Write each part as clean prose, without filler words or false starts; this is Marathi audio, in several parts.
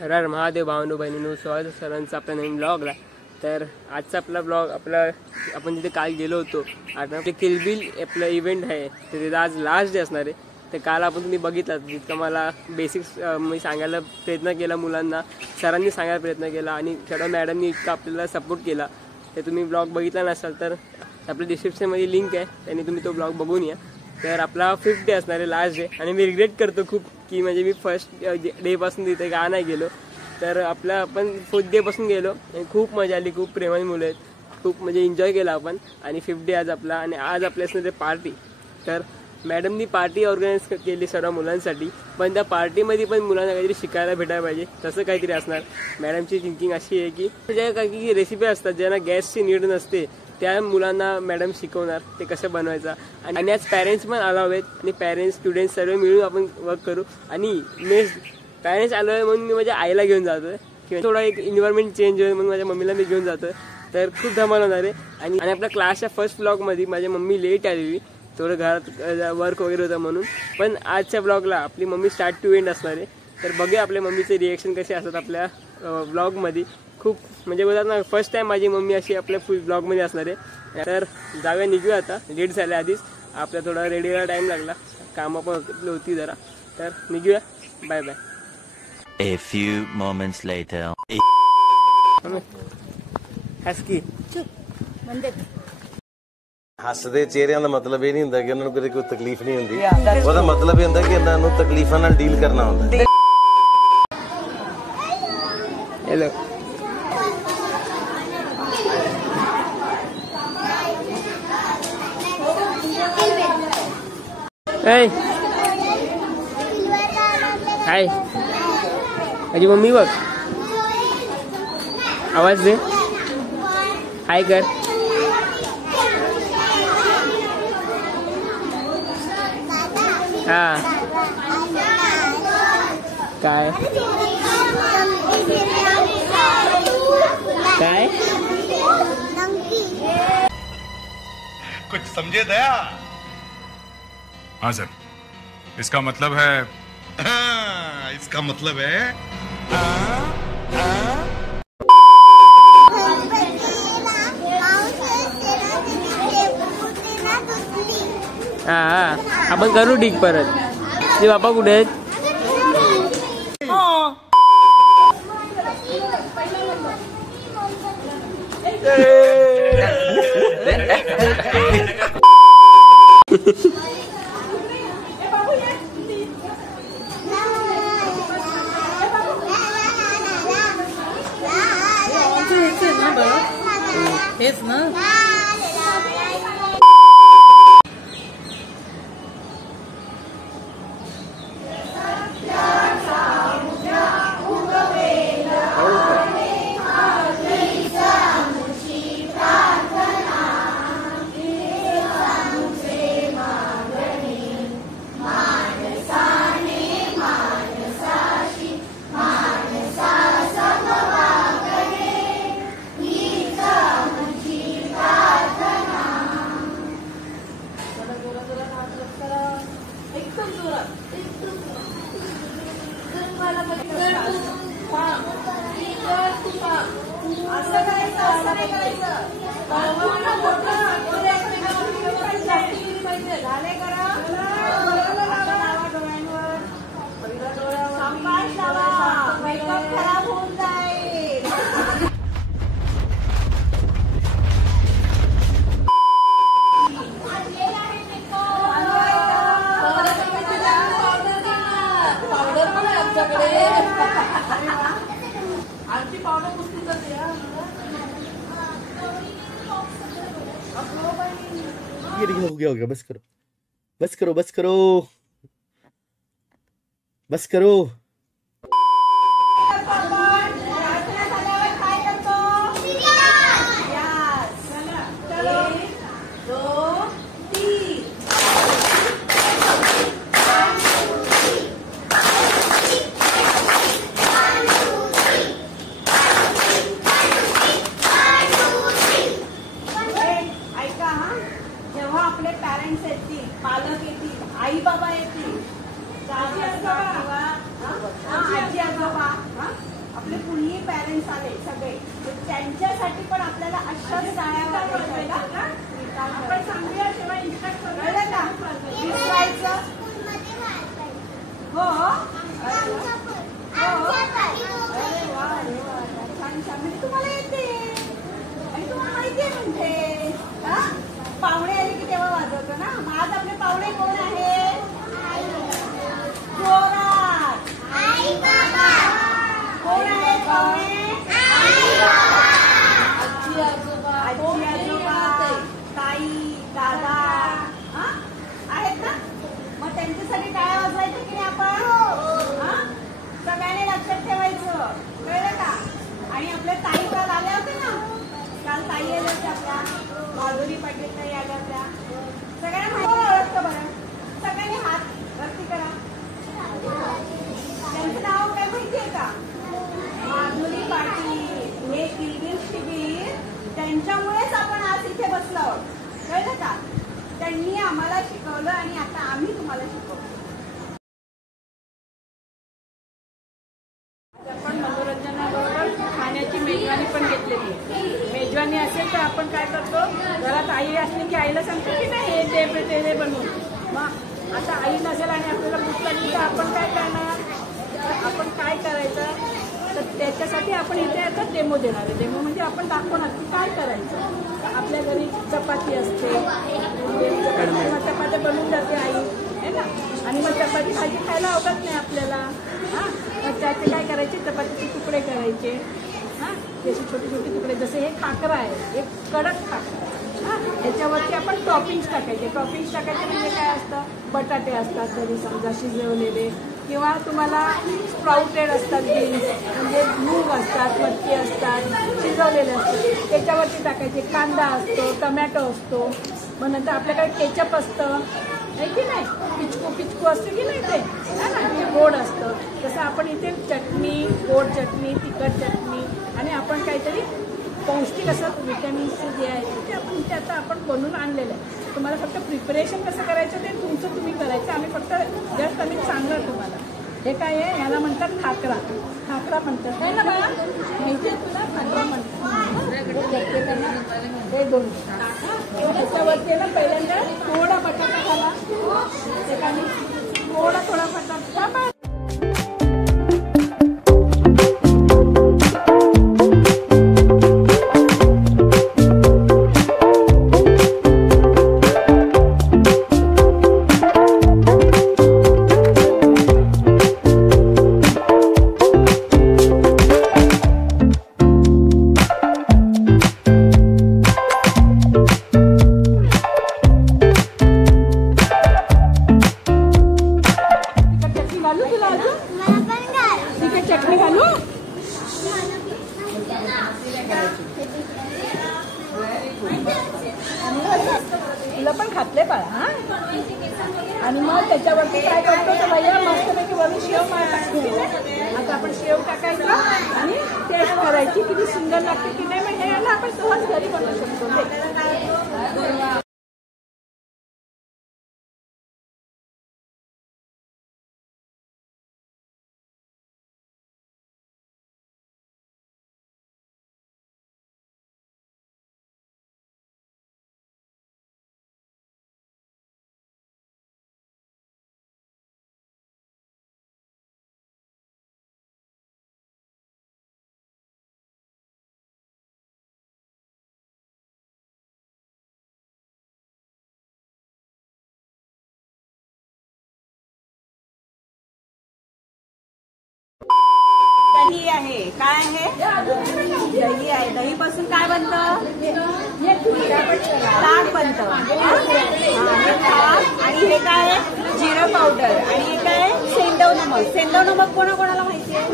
हर हर महादेव भावनो बहिणींनो, स्वागत सरांचा आपल्या नवीन ब्लॉगला। तर आजचा आपला ब्लॉग आपण जिथे काल गेलो होतो, आता किलबिल आपला इव्हेंट आहे तर आज लास्ट डे असणार आहे। तर काल आपण तुम्ही बघितलं जितकं मला बेसिक्स मी सांगायला प्रयत्न केला, मुलांना सरांनी सांगायला प्रयत्न केला आणि सर्व मॅडमनी इतका आपल्याला सपोर्ट केला। ते तुम्ही ब्लॉग बघितला नसाल तर आपल्या डिस्क्रिप्शनमध्ये लिंक आहे, त्यांनी तुम्ही तो ब्लॉग बघून या। तर आपला 5th डे असणार आहे, लास्ट डे, आणि मी रिग्रेट करतो खूप की म्हणजे मी फर्स्ट डे पासून तिथे का नाही गेलो। तर आपण 4th डे पासून गेलो आणि खूप मजा आली, खूप प्रेमाने मुलं आहेत, खूप म्हणजे एन्जॉय केला आपण। आणि 5th डे आज आपला, आणि आज आपल्या असणार पार्टी। तर मॅडमनी पार्टी ऑर्गनाईज केली सर्व मुलांसाठी, पण त्या पार्टीमध्ये पण मुलांना काहीतरी शिकायला भेटायला पाहिजे, तसं काहीतरी असणार। मॅडमची थिंकिंग अशी आहे की ज्या काही रेसिपी असतात ज्यांना गॅसची नीड नसते त्या मुलांना मॅडम शिकवणार ते कसं बनवायचं। आणि आज पॅरेंट्स पण आलो आहेत आणि पॅरेंट्स स्टुडंट्स सर्व मिळून आपण वर्क करू। आणि पॅरेंट्स आलो आहे म्हणून मी माझ्या आईला घेऊन जातोय किंवा थोडा एक एन्व्हायरमेंट चेंज होईल म्हणून माझ्या मम्मीला मी घेऊन जातोय। तर खूप धमाल होणार आहे। आणि आपल्या क्लासच्या फर्स्ट ब्लॉगमध्ये माझी मम्मी लेट आलेली, थोडं घरात वर्क वगैरे होतं म्हणून। पण आजच्या ब्लॉगला आपली मम्मी स्टार्ट टू एंड असणार आहे। तर बघूया आपल्या मम्मीचे रिएक्शन कसे असतात आपल्या ब्लॉगमध्ये। खूप म्हणजे बोलतात ना, फर्स्ट टाइम माझी मम्मी अशी आपल्या फुल ब्लॉगमध्ये असणार आहे। तर जाऊया, निघूया आता, लेट झाले आधीच, आपल्या थोडा रेडी व्हायला टाईम लागला, कामं पण होती जरा। तर निघूया, bye bye. A few moments later. हसकी ਹੱਸਦੇ ਚਿਹਰਿਆਂ ਦਾ ਮਤਲਬ ਇਹ ਨਹੀਂ ਹੁੰਦਾ ਕਿ ਉਹਨਾਂ ਨੂੰ ਕਦੇ ਕੋਈ ਤਕਲੀਫ ਨਹੀਂ ਹੁੰਦੀ। ਉਹਦਾ ਮਤਲਬ ਇਹ ਹੁੰਦਾ ਕਿ ਇਹਨਾਂ ਨੂੰ ਤਕਲੀਫਾਂ ਨਾਲ ਡੀਲ ਕਰਨਾ ਹੁੰਦਾ। हेलो, हाय, माझी मम्मी बघ, आवाज दे, हाय कर। हा काय काय कुछ समझे दया? हाँ सर, इसका मतलब है इसका मतलब है हा आपण करू ठीक परत। ते बापा कुठे आहेत? हेच ना, हो गया, बस करो बस करो बस करो बस करो। पेरेंट्स येतील, पालक येतील, आई बाबा येतील, आपले कुणी पॅरेंट्स आले सगळे, त्यांच्यासाठी पण आपल्याला अशाच गाण्या वाजवायच्या. आपण सांगूया तेव्हा इन्स्ट्रक्ट कळलं का? विसरायचं हो छान छान. म्हणजे तुम्हाला येते आणि तुम्हाला माहिती आहे म्हणजे पाहुणे आले की तेव्हा वाजवतो ना. मग आज आपले पाहुणे कोण आहे? जोरात कोण आहे पाहुणे? आजी आजोबा, ताई, दादा आहेत ना. मग त्यांच्यासाठी टाळ्या वाजवायचं की नाही आपण? सगळ्यांनी लक्षात ठेवायचं, कळलं का? आणि आपल्या ताई काल आल्या होत्या ना, काल ताई आल्या होत्या आपल्या, माधुरी पाटील ताई आल्या होत्या. सगळ्यांना माहिती ओळखतं बघा. सगळ्यांनी हात वरती करा. त्यांचं नाव काय माहितीये का? माधुरी पाटील. हे किलबिल शिबिर त्यांच्यामुळेच आपण आज इथे बसलो आहोत, कळलं का? त्यांनी आम्हाला शिकवलं आणि आता आम्ही तुम्हाला शिकवतो. आपण मनोरंजनाबरोबर खाण्याची मेजवानी पण घेतलेली आहे. मेजवानी असेल तर आपण काय करतो, घरात आई असली की आईला सांगतो की नाही हे ते बनवून. मग आता आई नसेल आणि आपल्याला भूक लागली तर आपण काय करणार? आपण काय करायचं? तर त्याच्यासाठी आपण इथे आता डेमो देणार आहे. डेमो म्हणजे आपण दाखवणार की काय करायचं. आपल्या घरी चपाती असते, चपाती बनवून जाते आई आहे ना. आणि मग चपाती भाजी खायला आवडत नाही आपल्याला. मग त्याचे काय करायचे? चपातीचे तुकडे करायचे. त्याचे छोटे छोटे तुकडे. जसे हे खाकरा आहे, एक कडक खाकरा. ह्याच्यावरती आपण टॉपिंग्स टाकायचे. टॉपिंग्स टाकायचे म्हणजे काय असतं? बटाटे असतात घरी समजा शिजवलेले, किंवा तुम्हाला स्प्राउटेड असतात बीन्स, म्हणजे मूग असतात, मटकी असतात, शिजवलेले असतात. त्याच्यावरती टाकायचे. कांदा असतो, टमॅटो असतो. मग नंतर आपल्याकडे केचप असतं आहे की नाही, पिचकू असतं की नाही, ते है ना, ते गोड असतं. तसं आपण इथे चटणी, गोड चटणी, तिखट चटणी आणि आपण काहीतरी पौष्टिक असं व्हिटॅमिन सी जे आहे ते आपण इथे आता आपण बनवून आणलेलं आहे. तुम्हाला फक्त प्रिपरेशन कसं करायचं ते तुमचं तुम्ही करायचं. आम्ही फक्त जस्ट आम्ही सांगणार तुम्हाला. हे काय आहे? याला म्हणतात खाकरा. खाकरा म्हणतात आहे ना बाळा, माहिती आहे तुला? खाकरा म्हणतात. हे दोन त्याच्यावरती ना पहिल्यांदा थोडा बटाटा घाला, थोडा बटाटा. तुला पण खातले बाळा. आणि मग त्याच्यावरती काय करतो तर भैया मस्तपैकी वरून शेव टाकतो. आता आपण शेव टाकायचं आणि टेस्ट करायची किती सुंदर लागते की नाही. म्हणजे याला आपण सहज घरी बनवू शकतो. दही आहे. काय आहे? दही आहे. दही पासून काय बनतं? ताक बनतं. आणि हे काय आहे? जिरं पावडर. आणि हे काय आहे? सेंधव नमक. सेंधव नमक कोणाकोणाला माहिती आहे?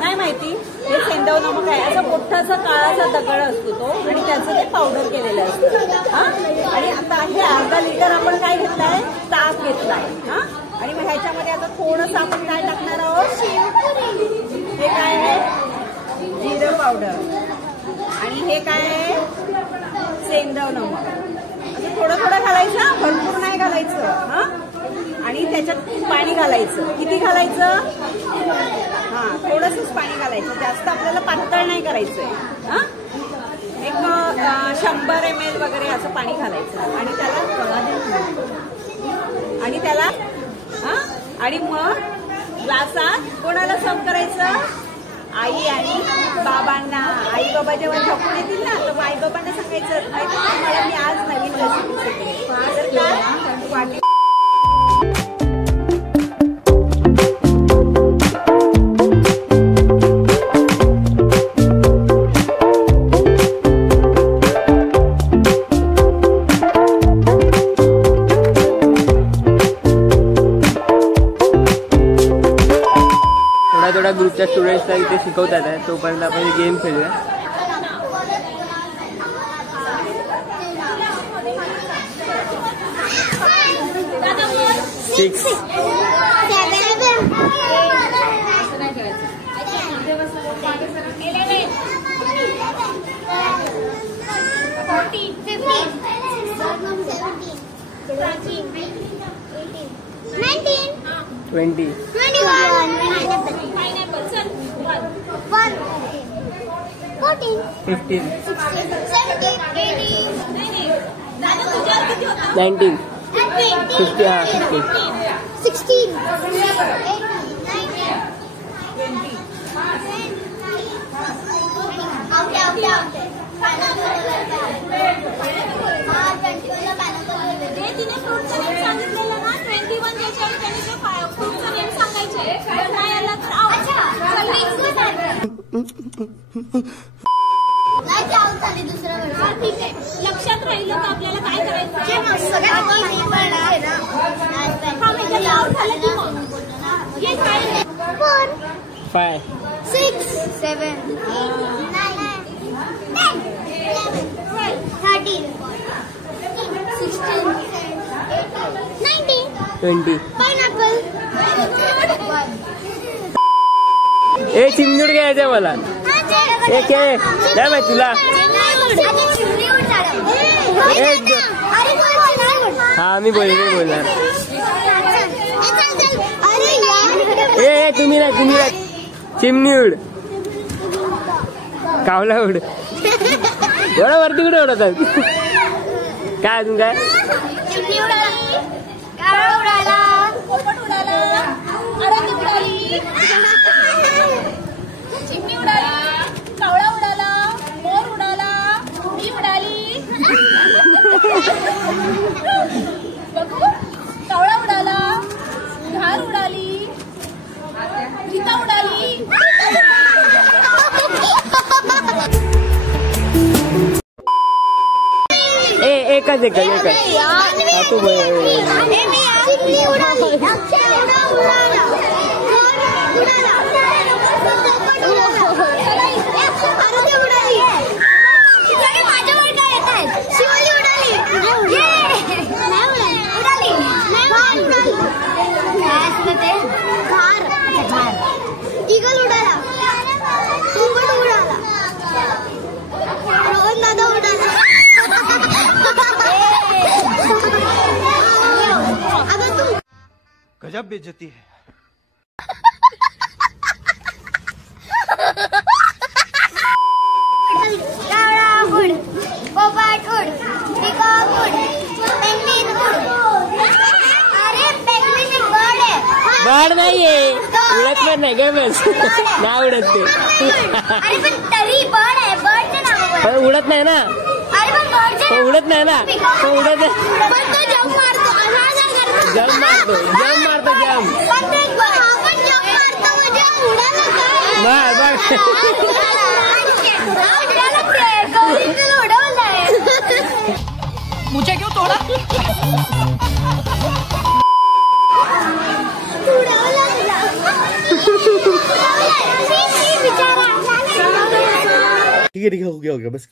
नाही माहिती. हे सेंधव नमक आहे. असं मोठासा काळाचा दगड असतो तो आणि त्याचं ते पावडर केलेलं असतं. आणि आता हे अर्धा लिटर आपण काय घेतलंय? ताक घेतलाय. आणि मग ह्याच्यामध्ये आता थोडंसं आपण काय टाकणार आहोत? हे काय आहे? जिरं पावडर. आणि हे काय आहे? सेंधव नमक. असं थोडं थोडं घालायचं, भरपूर नाही घालायचं. आणि त्याच्यात पाणी घालायचं. किती घालायचं? हा, थोडंसंच पाणी घालायचं, जास्त आपल्याला पातळ नाही करायचंय. हा, एक 100 ml वगैरे असं पाणी घालायचं आणि त्याला हा, आणि मग ग्लासात कोणाला सर्व करायचं? आई आणि बाबांना. आई बाबा जेव्हा झोपून येतील ना, तर आई बाबांना सांगायचं माहिती मला मी आज नवीन रेसिपी शिकले. तर काय वाटी थोड्या ग्रुपच्या स्टुडंट्सला इथे शिकवतात आहे. तोपर्यंत आपण गेम खेळूया. सिक्स 20 15 19 50 हा 16 लक्षात राहिलं तर आपल्याला काय करायचं? 5 6 7 9 10 13 16 19 20 पाइनएप्पल. ए चिमणूड घ्यायचं मला. ए काय नाही माहिती तुला? हा मी बोलणार. ए तुम्ही नाही चिमणी उड कावला उड एवढा वरती कुठे उडवतात? काय अजून काय? चिमणी उडाली, कावळा उडाला, पोपट उडाला, अरंडी उडाली, चिमणी उडाली, कावळा उडाला, मोर उडाला, मी उडाली. बघू, कावळा उडाला, घार उडाली, गीता उडाली. एकच तू चिमणी उडाली, अक्षय उडाला, ईगल उडाला, पोपट उडाला, रोहन दादा उडाला. गजब बेइज्जती है. कावळा उड, पोपट उड, पिकॉक उड, पेंग्विन उड. अरे पेंग्विन एक बर्ड है. बर्ड नाहीये, उडत पण नाही ग बस. नाही उडत ते. अरे पण तरी बर्ड आहे, बर्डचं नाव पण उडत नाही ना. अरे पण बर्डचं उडत नाही ना. तो उडत पण तो जंप मारतो. जम मारतो. पण ते आपण जंप मारतो म्हणजे उडाला काय? बघ मुझे क्यों तोड़ा? ठीक है, हो गया. बस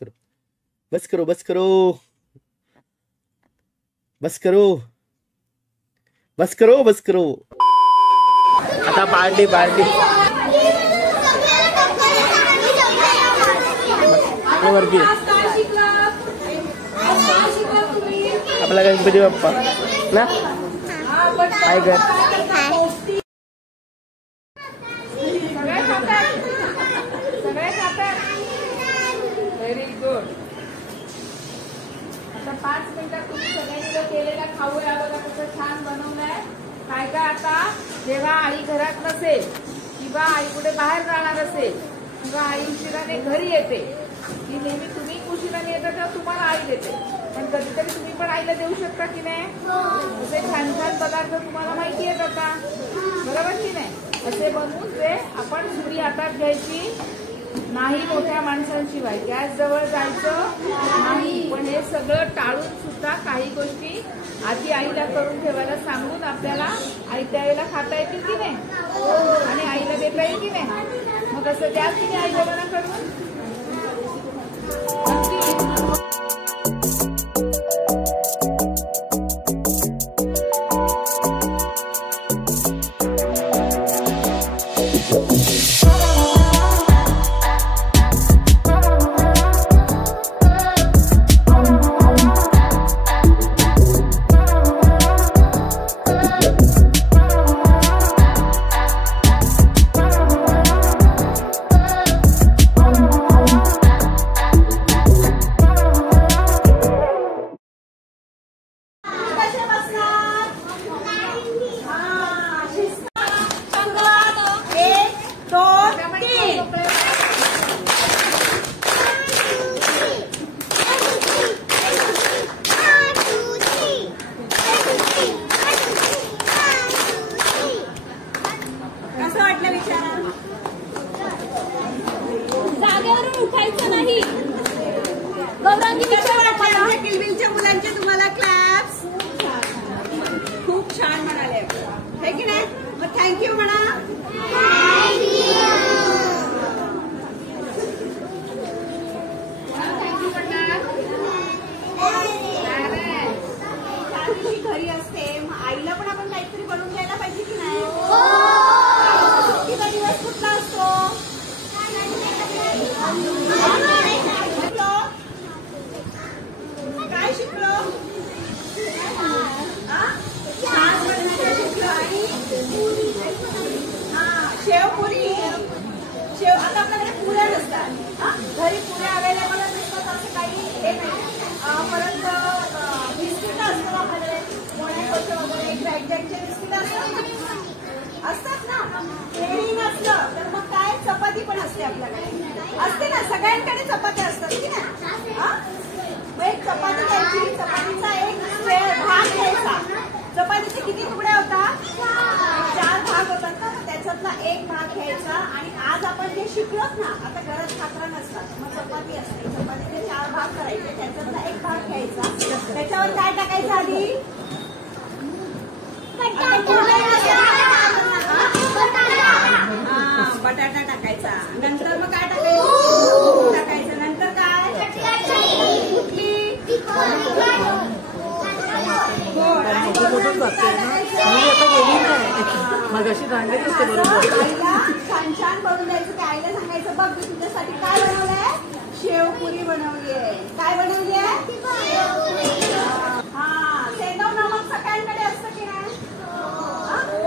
करो. आता पार्टी वरती आपला गणपती बाप्पा ना. काय कर सगळे खातात. Very good. आता 5 मिनिटात तुम्ही सगळ्यांनी जो केलेला खाऊया बघा कसं छान बनवलंय. काय काय आता जेव्हा आई घरात नसेल किंवा आई कुठे बाहेर राहणार असेल किंवा आई उशिराने घरी येते की नेहमी तुम्ही उशिराने येता तेव्हा तुम्हाला आई देते, पण कधीतरी तुम्ही पण आईला देऊ शकता की नाही? असे छान छान पदार्थ तुम्हाला माहिती आहेत आता, बरोबर की नाही? असे बनवून ते आपण सुरी हातात घ्यायची नाही, मोठ्या माणसांशिवाय गॅस जवळ जायचं नाही. पण हे सगळं टाळून सुद्धा काही गोष्टी आधी आईला करून ठेवायला सांगून आपल्याला आयत्या वेळेला खाता येतील की नाही आणि आईला देता येईल की नाही? मग असं द्या की नाही आईला मला करून. जागेवरून उठायचं नाही. गौरांगी किलबिलच्या मुलांचे तुम्हाला क्लॅप्स. खूप छान म्हणाले हे की नाही? मग थँक्यू म्हणा. घरी असते मग आईला पण आपण काहीतरी बनवून द्यायला पाहिजे की नाही? सुट्टीचा दिवस कुठला असतो? काय शिकलो? शेवपुरी. शेव आता आपल्याकडे पुऱ्या नसतात, घरी पुऱ्या अवेलेबल नसतात असं काही हे नाही. परत बिस्किट असतात आपल्याकडे मोळ्याचे वगैरे ब्रॅकजॅकचे बिस्किट असतात ना. केळी नसलं तर मग काय चपाती पण असते आपल्याकडे, असते ना, सगळ्यांकडे चपात्या असतात की ना. एक चपाती घ्यायची, चपातीचा एक भाग घ्यायचा. चपातीचे किती तुकडे होतात? 4 भाग होतात ना. त्याच्यातला एक भाग घ्यायचा आणि आज आपण जे शिकलोत ना, आता घरात खाकरा नसतात मग चपाती असते, चपातीचे 4 भाग करायचे, त्याच्यातला एक भाग घ्यायचा. त्याच्यावर काय टाकायचं आधी? बटाटा टाकायचा. नंतर मग काय टाकायचं? नंतर काय? आईला छान छान बनवून द्यायचं. ते आईला सांगायचं बघ मी तुझ्यासाठी काय बनवलंय? शेवपुरी बनवलीये. काय बनवलीये? हा, सेंदव नमक सगळ्यांकडे असतं की नाही?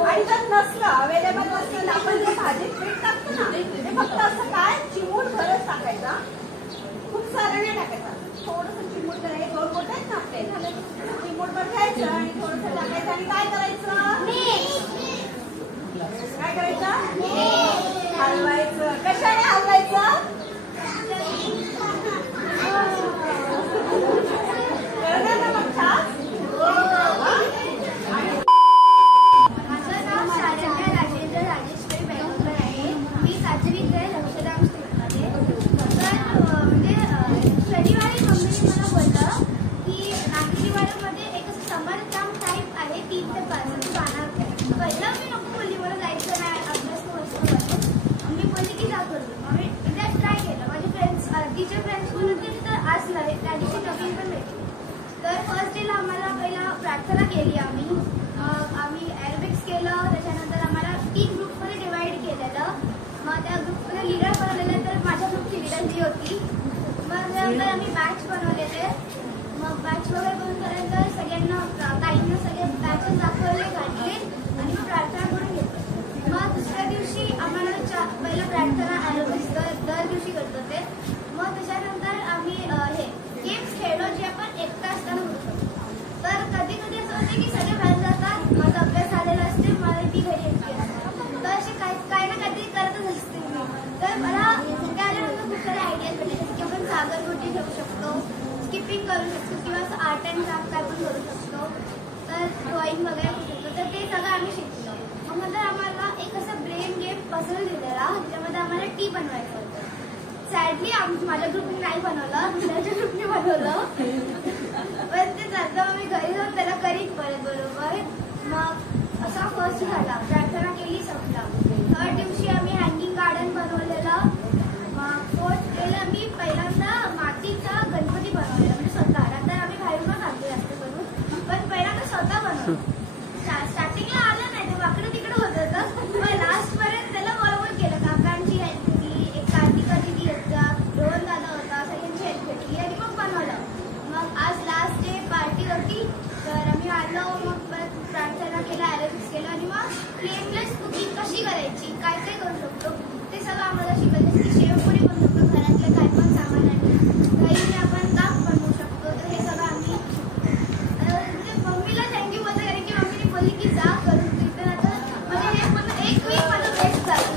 आणि जर नसलं, अवेलेबल नसलं, आपण जे भाजीत पीठ टाकतो ना ते फक्त असं काय चिमूट भरच टाकायचा. खूप सारं नाही टाकायचं, थोडंसं चिमूट करायचं. 2 बोट आहेत ना आपले, चिमूट भर घ्यायचं आणि थोडंसं टाकायचं आणि काय करायचं? काय करायचं? हलवायचं. कशाने हलवायचं? कळलं ना मग छान? माझं नाव शारदा राजेंद्र राजेश्वरी बेगमकर आहे. मी 7वीत आहे लक्षराम स्कूलमध्ये. तर म्हणजे शनिवारी मम्मीने मला बोललं की नागरिकवाड्यामध्ये एक असं समर कॅम्प टाईप आहे 3 ते 5 जाणार. पहिलं मी नको बोलली, मला जायचं नाही, अभ्यास वस्तू. मम्मी बोलली की जा करू. मम्मी एकदा ट्राय केलं. माझे फ्रेंड्स तिचे फ्रेंड्स पण होते तर आज त्या दिवशी नवीन पण भेटली. तर फर्स्ट डेला आम्हाला पहिला प्रार्थना केली आम्ही ॲरोबिक्स केलं. त्याच्यानंतर आम्हाला 3 ग्रुपमध्ये डिवाईड केलेलं. मग त्या ग्रुपमध्ये लिडर बनवलेले, तर माझ्या ग्रुपची लिडर जी होती. मग नंतर आम्ही बॅच बनवलेले. मग बॅच वगैरे बनवून झाल्यानंतर सगळ्यांना काहींना सगळे बॅचेस दाखवले, काढले. क्राफ्टिंग करू शकतो किंवा असं आर्ट अँड क्राफ्ट आपण करू शकतो, तर ड्रॉइंग वगैरे करू शकतो, तर ते सगळं आम्ही शिकलो. मग नंतर आम्हाला एक असं ब्रेन गेम पझल दिलेला, ज्यामध्ये आम्हाला टी बनवायचं होतं. सॅडली माझ्या ग्रुपने नाही बनवलं, दुसऱ्याच्या ग्रुपने बनवलं. पण ते जाता आम्ही घरी जाऊन त्याला करीत परत बरोबर. मग असा फर्स्ट झाला, प्रार्थना केली, संपला. थर्ड दिवशी आम्ही हँगिंग गार्डन बनवलेलं. मग फोर्थ डेला मी पहिल्यांदा मातीचा गणपती बनवलेला, म्हणजे स्वतः. नंतर आम्ही बाहेरूनच आणले जास्त करून, पण पहिल्यांदा स्वतः बनवलं. स्टार्टिंगला आलं नाही, ते वाकडं तिकडं होत होतं, पण लास्ट पर्यंत त्याला बरोबर केलं. काकांची हेल्प केली, एक कार्तिका दिदी होता, रोहन दादा होता, सगळ्यांची हेल्प घेतली आणि मग बनवलं. मग आज लास्ट डे पार्टी होती, तर आम्ही आलो. मग परत प्रार्थना केला, अरेबिक्स केलं आणि मग फ्लेमलेस कुकिंग कशी करायची, काय काय करू शकतो ते सगळं आम्हाला शिकवलं. की शेवपुरी बनवू शकतो घरातल्या काय पण सामानाने, काही आपण काप बनवू शकतो. तर हे सगळं आम्ही म्हणजे मम्मीला थँक्यू बोलते, कारण की मम्मीने बोलली की जा करून तू. तर आता म्हणजे हे पण एक वीक माझं बेस्ट झालं.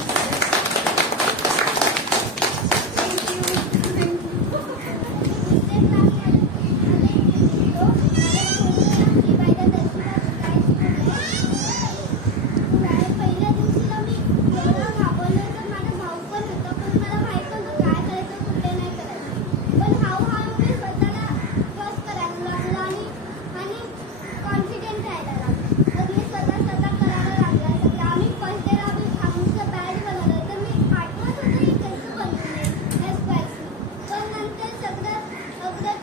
पहिल्या दिवशीला मी एवढं घाबरलं, तर माझा भाऊ पण होता, पण मला माहित नव्हतं काय करायचं, कुठे नाही करायचं. पण हळूहळू मी स्वतःला ट्रस्ट करायला लागलं आणि कॉन्फिडंट राहायला लागलं. तर मी स्वतः करायला लागला. तर आम्ही फर्स्ट डेला आमचं बॅड बनवलं, तर मी आठवत होतं की कसं बनवलं स्पायसी. पण नंतर सगळं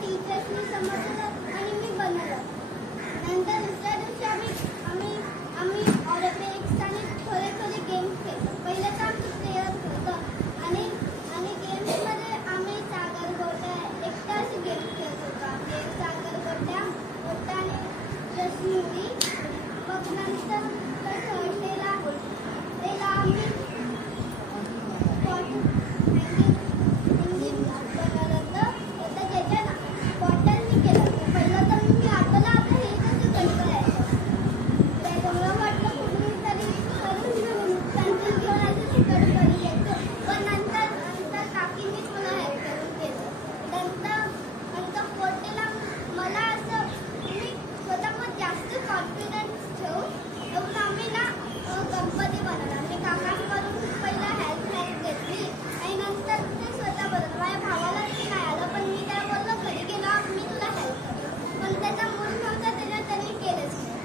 टीचर्सनी समजलं आणि मी बनवलं. नंतर दुसऱ्या दिवशी आम्ही ऑलिम्पिक्स आणि थोडे गेम्स खेळतो. पहिलं तर आमचं प्लेयर होतं आणि गेम्समध्ये आम्ही सागरगोट्या एकटा असे गेम्स खेळत होतो. आम्ही सागरगोट्या, गोट्या आणि रसमुरी. मग नंतर थर्ड डेला आम्ही बनवलं होतं. तर त्याच्या ना बॉटलनी केलं. पहिलं तर मी आठवलं आपलं हे कसं करायचं. त्याच्यामुळं म्हटलं कुठून तरी करून पेन्सिल घेऊन असं करून घ्यायचं. पण नंतर काकींनीच मला हेल्प करून केलं. नंतर फोर्थ डेला मला असं मी स्वतःवर जास्त कॉन्फिडन्स ठेवून म्हणून आम्ही ना गणपती बनवला. म्हणजे काकांकडून पहिला हेल्प घेतली आणि नंतर ते स्वतः बनवलं. माझ्या भावाला ते नाही आलं, पण मी त्याला बोललो घरी गेलो मी तुला हेल्प करतो. पण त्याचा मूड नव्हता, त्यांनी केलंच नाही.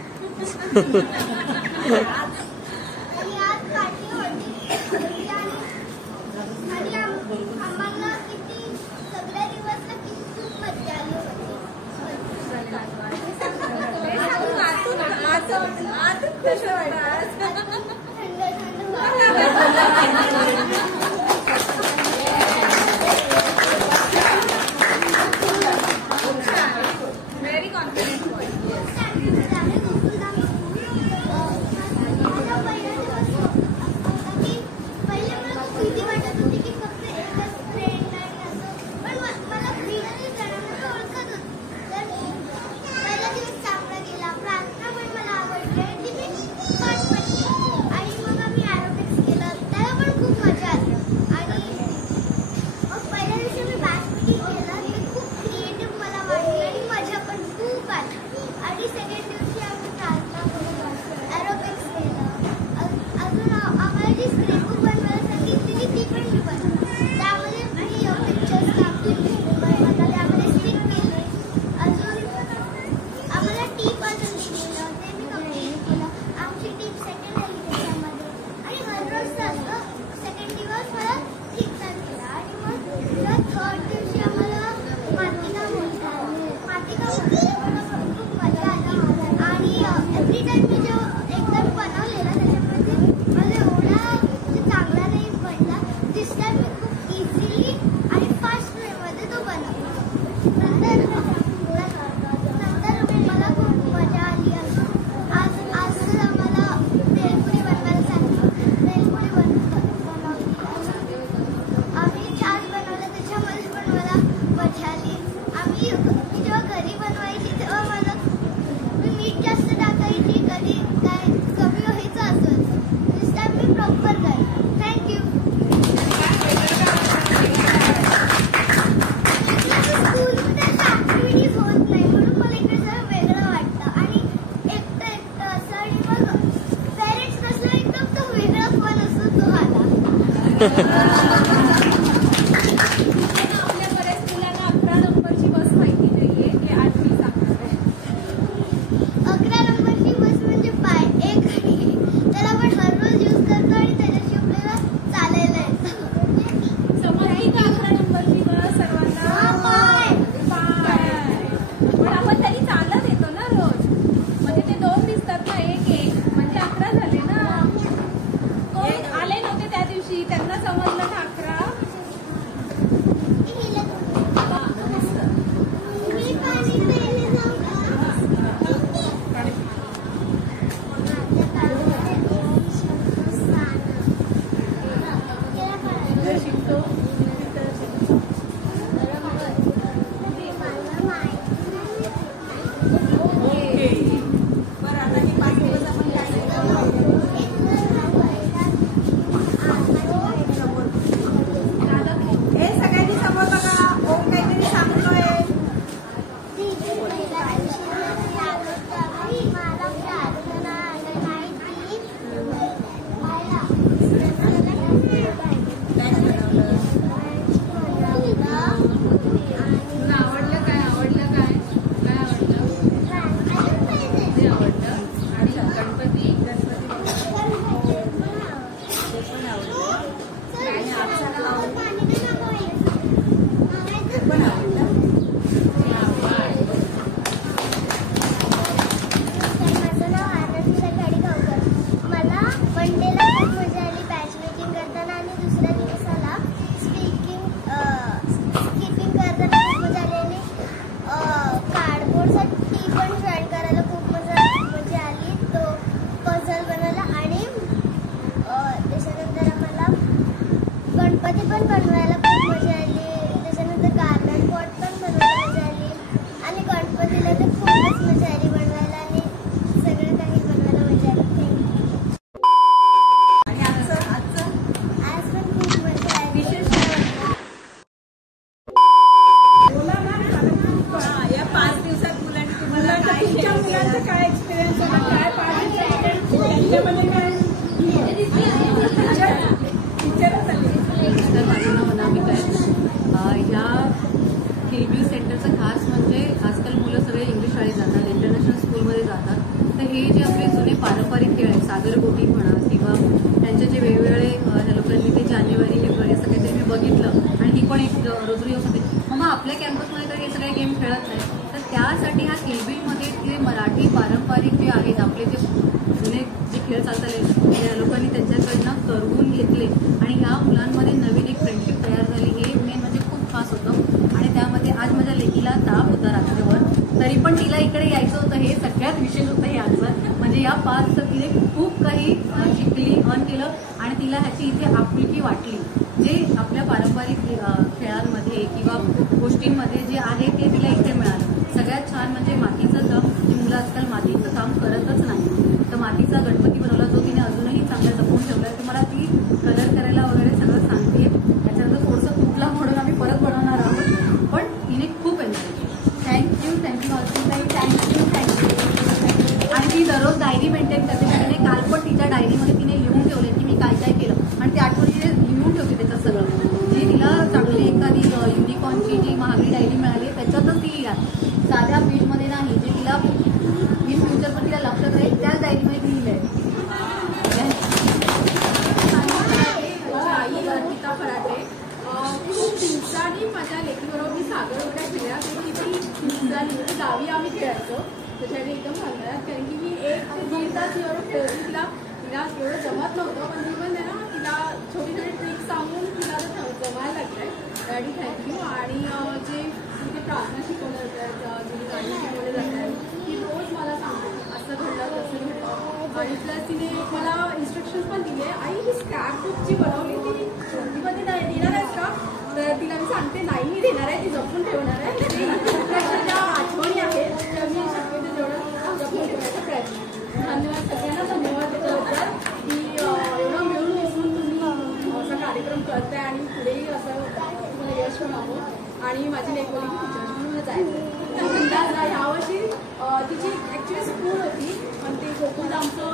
आणि आज पार्टी होती आणि आम्हाला किती सगळ्या दिवसला किती खूप मजा आली होती. व्हेरी कॉन्फिडेंट पहिला दिवस आपल्या बऱ्याच मुलांना 11 नंबरची बस माहिती नाहीये की आज मी सांगणार आहे. 11 नंबरची बस म्हणजे पाय एक गाडी, त्याला आपण हररोज यूज करतो आणि त्याच्याशी आपल्याला चालायला येतं. समजली का 11 नंबरची बस सर्वांना? पाय पण आपण तरी चालत येतो ना रोज, म्हणजे ते 2 दिसतात ना, एक म्हणजे 11 झाले ना. कोण आले नव्हते त्या दिवशी, त्यांना समजलं ना 11. मी पाणी प्यायला जाऊ का? बरं आता हे 5 दिवस आपण काय हे सगळ्यांनी समोर बघा. ओम काहीतरी सांगतोय. तुला आवडलं काय? आवडलं काय? काय आवडलं? ते आवडलं. आणि गणपती माझं नाव आनंदी सकाळी गावकर. मला वन डेला खूप मजा आली मॅच मेकिंग करताना आणि दुसऱ्या दिवसाला स्किपिंग करताना खूप मजा आली आणि कार्डबोर्डसाठी पण जॉईन करायला खूप मजा आली. तो पझल बनवला आणि त्याच्यानंतर आम्हाला गणपती पण बनवायला खूप मजा आली. त्याच्यानंतर गार्डन पॉट पण बनवायला मजा आली आणि गणपतीला तर खूपच मजा आली बनवायला आणि सगळं काही बनवायला मजा आली. थँक्यू. आणि आजचं आज पण खूप मजा आली. या 5 दिवसात मुलांनी तुम्हाला काय तुमच्या शेअर मुलांचं केलं? काय एक्सपिरियन्स होता, काय त्यांच्यामध्ये काय टीचरच आली. तर माझं नाव अनामिका आहे. ह्या किलबिल सेंटरचं खास म्हणजे आजकाल मुलं सगळे इंग्लिश शाळेत जातात, इंटरनॅशनल स्कूलमध्ये जातात. तर हे जे आपले जुने पारंपरिक खेळ आहेत, सागरगोटी म्हणा किंवा त्यांचे जे वेगवेगळे ह्या लोकांनी ते जानेवारी फेब्रुवारी असं काहीतरी मी बघितलं आणि ही पण एक रोजरी होते. मग आपल्या कॅम्पसमध्ये तर हे सगळे गेम खेळत नाही. तर त्यासाठी ह्या किलबिलमध्ये ते मराठी पारंपरिक जे आहेत आपले जे जुने जे खेळ चालताले त्या लोकांनी त्यांच्याकडनं करवून घेतले आणि ह्या मुलांमध्ये नवीन एक फ्रेंडशिप तयार झाली. हे मेन म्हणजे खूप खास होतं. आणि त्यामध्ये आज माझ्या लेकीला ताप होता रात्रभर, तरी पण तिला इकडे यायचं होतं. हे सगळ्यात विशेष होतं हे आजवर. म्हणजे या 5 तिने खूप काही शिकली, अर्न केलं आणि तिला ह्याची इथे आपुलकी वाटली. जे आपल्या पारंपरिक खेळांमध्ये किंवा गोष्टींमध्ये जे आहे ते तिला इथे मिळालं. सगळ्यात छान म्हणजे मातीचं काम. जी मुलं आजकाल मातीचं काम करतच नाही. तर मातीचा गणपती बनवला जो तिने अजूनही चांगला जपून ठेवला. तुम्हाला ती कलर करायला वगैरे सगळं सांगते. त्याच्यानंतर थोडंसं तुटला म्हणून आम्ही परत बनवणार आहोत, पण तिने खूप एन्जॉय केली. Thank you thank you. आणि ती दररोज डायरी मेंटेन करते. तिने काल पण तिच्या डायरीमध्ये तिने लिहून ठेवले की मी काय काय केलं आणि ती आठवणी लिहून ठेवते त्याचं सगळं. जी तिला चांगली एखादी युनिकॉर्नची जी महागडी डायरी मिळाली त्याच्यातच ती लिहिणार, साध्या पेजमध्ये नाही. जे तिला इन फ्युचर पण तिला लक्षात राहील त्याच डायरीमध्ये ती लिहिलंय. आई अर्पिता फराटे. खूप दिवसांनी माझ्या लेकीबरोबर मी सागर उड्या खेळल्या. ती दिवसांनी गावी आम्ही खेळायचो. त्याच्यासाठी एकदम सांगणार कारण की मी 1 ते 2 तास एवढं खेळली. तिला एवढं जमत नव्हतं, पण मी पण ना तिला छोटी छोटी ट्रिक सांगून तिला जमायला लागलंय. आणि थँक्यू. आणि जे तिथे प्रार्थना शिकवल्या जातात, जे गाणी शिकवले जातात, ती रोज मला सांगते असं घडलं तसं घडलं. आणि प्लस तिने मला इन्स्ट्रक्शन्स पण दिले. आई ही स्क्रॅप बुक जी बनवली ती छोटीमध्ये देणार आहेस का? तर तिला मी सांगते नाही मी देणार आहे, ती जपून ठेवणार आहे. ज्या आठवणी आहेत त्या मी शक्यतो जेवढं जपून ठेवण्याचा प्रयत्न. धन्यवाद सगळ्यांना. धन्यवाद त्याच्याबद्दल की एवढं मिळून मिसळून तुम्ही असा कार्यक्रम करताय आणि पुढेही असं तुम्हाला यश मिळावं. आणि माझी लेक बोली की टीचर्स म्हणून जायचं. यावर्षी तिची ॲक्च्युली स्कूल होती पण ते गोकुळधामचं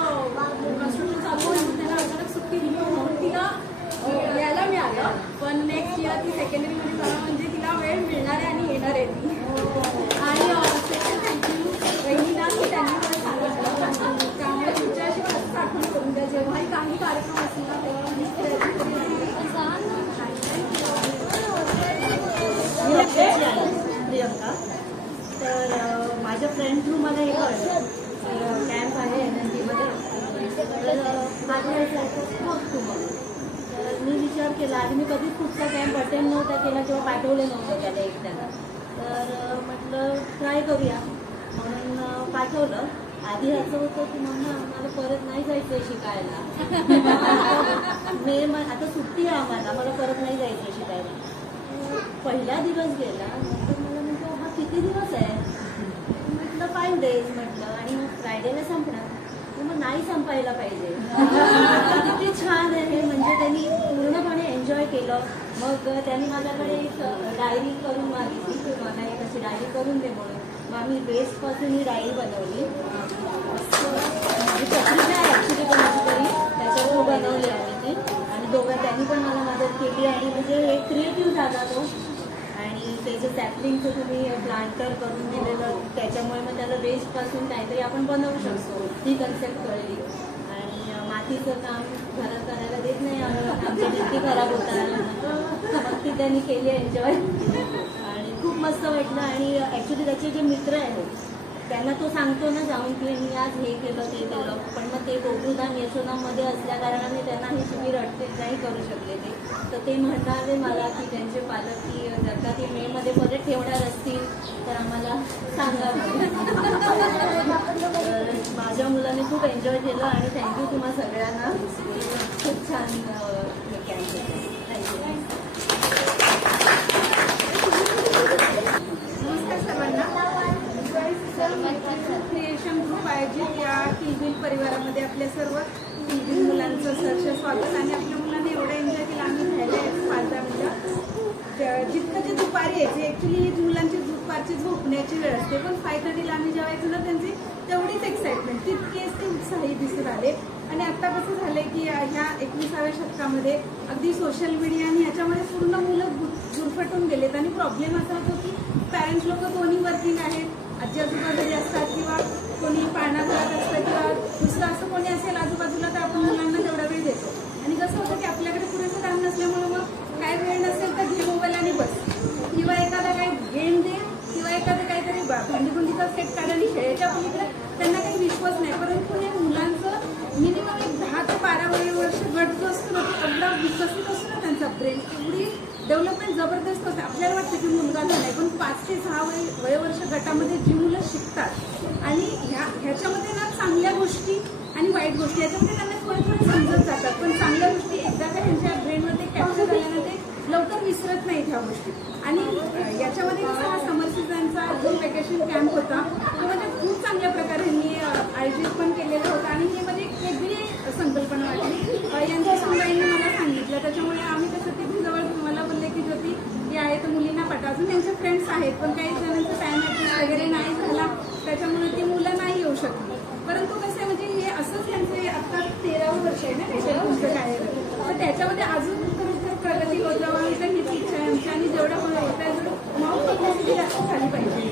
कन्स्ट्रक्शन चालू म्हणून त्यांना अचानक सुट्टी दिली म्हणून तिला यायला ती सेकंडरीमध्ये जाणं म्हणजे तिला वेळ मिळणार आहे आणि येणार आहे ती. आणि सेकंड थँक्यू वहिनीला की त्यांनी मला सांगितलं. त्यामुळे तुमच्याशी मस्त आठवण करून द्या जेव्हाही काही कार्यक्रम असतील ना तेव्हा प्रियंका. तर माझ्या फ्रेंड थ्रू मला हे कळलं कॅम्प आहे NNPमध्ये. तर माझ्या तर मी विचार केला आणि मी कधीच कुठचा कॅम्प अटेंड नव्हता केला किंवा पाठवले नव्हतं त्याला एकट्याला. तर म्हटलं ट्राय करूया म्हणून पाठवलं. आधी असं होतं की मम्मा मला परत नाही जायचं आहे शिकायला. आता सुट्टी आहे आम्हाला, मला परत नाही जायचं आहे शिकायला. पहिला दिवस गेला तर मला म्हणतो हा किती दिवस आहे. म्हटलं 5 days म्हटलं आणि मग फ्रायडेला संपणार. मग नाही संपायला पाहिजे. किती छान आहे म्हणजे त्यांनी पूर्णपणे एन्जॉय केलं. मग त्यांनी माझ्याकडे एक डायरी करून मागितली की मला एक अशी डायरी करून दे म्हणून. मग आम्ही वेस्टपासून ही डायरी बनवली. ॲक्च्युली कोणाची तरी त्याच्यावर बनवली आम्ही ती आणि त्यांनी पण मला मदत केली. आणि म्हणजे हे क्रिएटिव्ह झाला तो. आणि ते जे सॅपलिंगचं तुम्ही प्लांटर करून दिलेलं त्याच्यामुळे मग त्याला वेस्टपासून काहीतरी आपण बनवू शकतो ही कन्सेप्ट कळली. आणि मातीचं काम घरात करायला देत नाही आमच्या भिंती खराब होतात. मग ती त्यांनी केली एन्जॉय आणि खूप मस्त वाटलं. आणि ॲक्च्युली त्याचे जे मित्र आहेत त्यांना तो सांगतो ना जाऊन की मी आज हे केलं ते केलं. पण मग ते गोकुळधाम यशोधाममध्ये असल्या कारणाने त्यांना हे शिबिर अटेंड नाही करू शकले ते. तर ते म्हणाले मला की त्यांचे पालक की जर का ते मेमध्ये परत ठेवणार असतील तर आम्हाला सांगा. माझ्या मुलाने खूप एन्जॉय केलं आणि थँक्यू तुम्हा सगळ्यांना. खूप छान हे कॅम्प होतं. थँक्यू. नमस्कार सर्वांना. क्रिएशन ग्रुप आयोजित या किलबिल परिवारामध्ये आपल्या सर्व किलबिल मुलांचं सहर्ष स्वागत. आणि आपल्या मुलांनी एवढं एन्जॉय केलं. आम्ही राहिलं यायचं 5-10 मिनिटं. जितकं जे दुपारी यायचे ॲक्च्युली मुलांची दुपारची झोपण्याची वेळ असते पण 5:30ला आम्ही जेव्हा यायचो ना त्यांची तेवढीच एक्साइटमेंट तितकेच ते उत्साही दिसून आले. आणि आता कसं झालंय की ह्या 21व्या शतकामध्ये अगदी सोशल मीडिया आणि ह्याच्यामध्ये पूर्ण मुलं गुरफटून गेलेत. आणि प्रॉब्लेम असा होतो की पॅरेंट्स लोक दोन्ही वर्किंग आहेत. आजी आजोबा घरी असतात किंवा कोणी पाळणाघरात असतं किंवा दुसरं असं कोणी असेल आजूबाजूला तर आपण मुलांना तेवढा वेळ देतो. आणि कसं होतं की आपल्याकडे पुरेसं काम नसल्यामुळं मग काय वेळ नसेल तर घे मोबाईल आणि बस किंवा एखादा काही गेम दे किंवा एखादं काहीतरी भांडीभुंडीचा सेट काढा आणि खेळायच्या पलीकडे त्यांना काही विश्वास नाही. परंतु हे मुलांचं मिनिमम एक 10 ते 12 वर्ष गट जो असतो ना तो एवढा विकसित असतो ना त्यांचा ब्रेन एवढी डेव्हलपमेंट जबरदस्त असते. आपल्याला वाटतं की मुलगा झालाय पण 5 ते 6 वयोवर्ष गटामध्ये जी मुलं शिकतात आणि ह्याच्यामध्ये ना चांगल्या गोष्टी आणि वाईट गोष्टी याच्यामध्ये त्यांना थोडे समजत जातात. पण चांगल्या गोष्टी एकदा का त्यांच्या ब्रेनमध्ये कॅप्चर झाल्यानं ते लवकर विसरत नाहीत ह्या गोष्टी. आणि याच्यामध्ये कसं हा समर सीझनचा जो वेकेशन कॅम्प होता तो म्हणजे खूप चांगल्या प्रकारे मी आयोजित पण केलेला होता. आणि हे म्हणजे एक वेगळी संकल्पना वाटली. यांच्या समुदायांनी मला सांगितलं त्याच्यामुळे आम्ही कसं तिथे जवळ मला बोलले की ज्योती हे आहे तर मुलींना पाठवा. अजून त्यांचे फ्रेंड्स आहेत पण काही जणांचा टाइम ॲडजस्ट वगैरे नाही झाला त्याच्यामुळे ती मुलं नाही येऊ शकली. परंतु कसं आहे म्हणजे हे असंच त्यांचे आता 13वं वर्ष आहे ना त्याच्या पुस्तक आहे तर त्याच्यामध्ये अजून प्रगती होत जावं हीच इच्छा आहे आमची. आणि जेवढं होत आहे तेवढं माउथ पब्लिसिटी जास्त झाली पाहिजे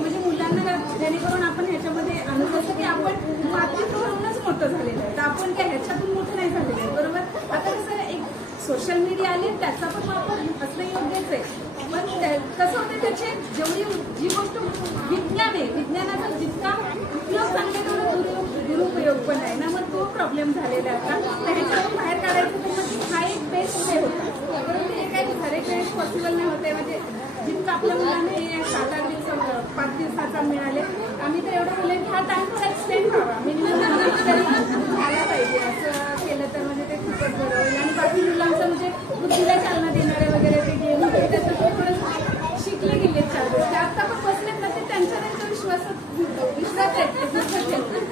म्हणजे मुलांना जेणेकरून आपण ह्याच्यामध्ये आणू जसं की आपण मातीत राहूनच मोठं झालेलं आहे तर आपण काय ह्याच्यातून मोठं नाही झालेलं आहे बरोबर. आता कसं एक सोशल मीडिया आले त्याचा पण वापर असणं योग्यच आहे. पण कसं होतं त्याचे जेवढी जी गोष्ट विज्ञान आहे विज्ञानाचा जितका उपयोग चांगला तेवढा दुरुपयोग पण आहे ना. मग तो प्रॉब्लेम झालेला आहे आता. तर ह्याच्यातून बाहेर काढायचं तर मग हा एक बेस्ट वे होता. परंतु हे काही हरेक वेळेस पॉसिबल नाही होते म्हणजे जितकं आपल्या मुलांना हे 7-8 दिवस 5 दिवसाचा मिळाले आम्ही तर एवढं बोलले की हा टाइम थोडा एक्सटेंड व्हावा मिनिमम झाला पाहिजे असं केलं तर म्हणजे ते खूपच बरं होईल. आणि बाकी मुलांचं म्हणजे बुद्धीला चालना देणारे वगैरे ते गेम वगैरे त्याचं थोडं शिकले गेले 4 गोष्टी आता पण बसलेत ना ते त्यांच्या विश्वास आहेत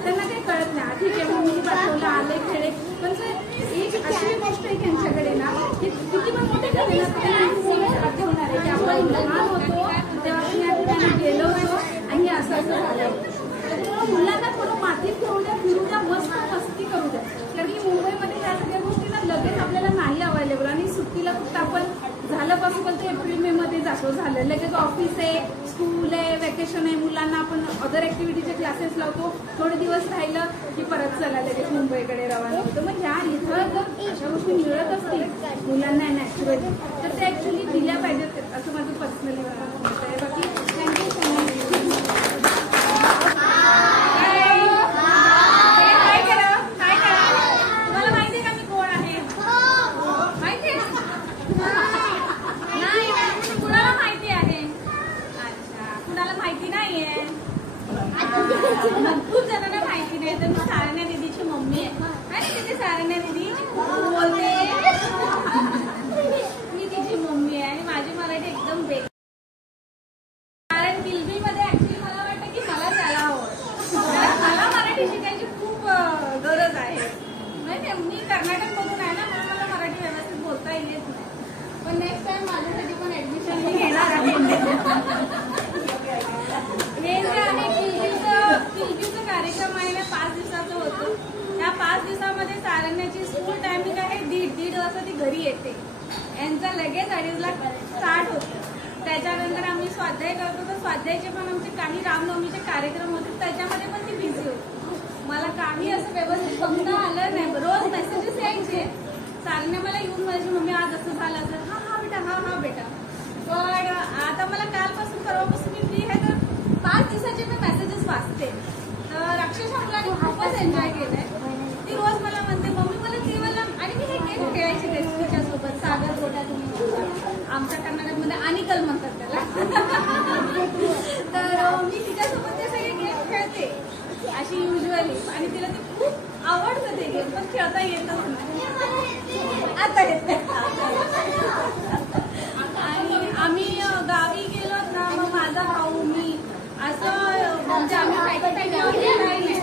त्यांना काही कळत नाही. ठीक आहे मग मी पाठवलं आले खेळे पण एक अशी गोष्ट आहे त्यांच्याकडे ना की किती पण मोठे झाले ना आठवणार आहे की आपण लहान होतो तेव्हा आपण या ठिकाणी गेलो होतो आणि असं असं झालं. त्याच्यामुळे मुलांना थोडं मातीत फिरू द्या मस्त मस्ती करू द्या. कारण की मुंबईमध्ये या सगळ्या गोष्टी ना लगेच आपल्याला नाही अवेलेबल आणि सुट्टीला फक्त आपण झालं पॉसिबल ते एप्रिल मे मध्ये जातो झालं. लगेच ऑफिस आहे, स्कूल आहे, वेकेशन आहे, मुलांना आपण अदर ऍक्टिव्हिटीचे क्लासेस लावतो. थोडे दिवस राहिलं की परत चला लगेच मुंबईकडे रवाना होतो. मग ह्या इथं जर अशा गोष्टी मिळत असतील मुलांना नॅचरली तर ते ऍक्च्युली दिल्या पाहिजेत असं माझं पर्सनली मत आहे. बाकी थँक्यू सो मच. खूप जणांना माहिती नाही तर मी सारण्या दीदीची मम्मी आहे. तिथे सारण्या दीदी बोलते, मी तिची मम्मी आहे आणि माझी मराठी एकदम बेस्ट. कारण किलबीमध्ये ऍक्च्युली मला वाटतं की मला त्याला हवं, कारण मला मराठी शिकायची खूप गरज आहे. म्हणजे मी कर्नाटकमधून आहे ना, म्हणून मला मराठी व्यवस्थित बोलता येत नाही. पण नेक्स्ट टाइम माझ्यासाठी पण ऍडमिशन मी घेणार आहे. हे जे आहे किलबीचं कार्यक्रम आहे ना 5 दिवसाचं होतं. त्या 5 दिवसामध्ये सारण्याची स्कूल टायमिंग आहे 1:30 वाजता ती घरी येते. यांचा लगेच 2:30ला स्टार्ट होतं. त्याच्यानंतर आम्ही स्वाध्याय करतो, तर स्वाध्यायचे पण आमचे काही रामनवमीचे कार्यक्रम होते, त्याच्यामध्ये पण ती बिझी होती. मला काही असं व्यवस्थित बघता आलं नाही. रोज मेसेजेस यायचे. सारण्या मला येऊन माझी मम्मी आज असं झालं असं, हा बेटा, हा बेटा. पण आता मला कालपासून परवापासून मी फ्री आहे, तर 5 दिवसाचे मी मेसेजेस वाचते. तर अक्षरशः मुलांनी खूपच एन्जॉय केलंय. ती रोज मला म्हणते मम्मी मला केवळ, आणि मी हे गेम खेळायचे रेसिपीच्या सोबत. सागर गोटा तुम्ही आमच्या कर्नाटकमध्ये अनिकल म्हणतात त्याला. तर मी तिच्यासोबत ते सगळे गेम खेळते अशी युजली, आणि तिला ते खूप आवडतं ते गेम, पण खेळता येतच नाही. आता येते. आणि आम्ही गावी गेलो ना, मग माझा भाऊ मी असं म्हणजे आम्ही नाही,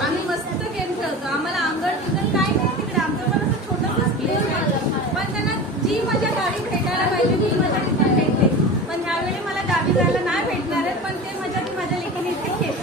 आम्ही मस्त गेम खेळतो. आम्हाला अंगण तिकडे काय नाही तिकडे, आमचं पण असं छोटंसं प्लेस आहे. पण त्यांना जी मजा गावी भेटायला पाहिजे ती मजा तिथे भेटते. पण ह्यावेळी मला गावी जायला नाही भेटणार आहे, पण ते मजा ती माझ्या लेकीने इथे केली.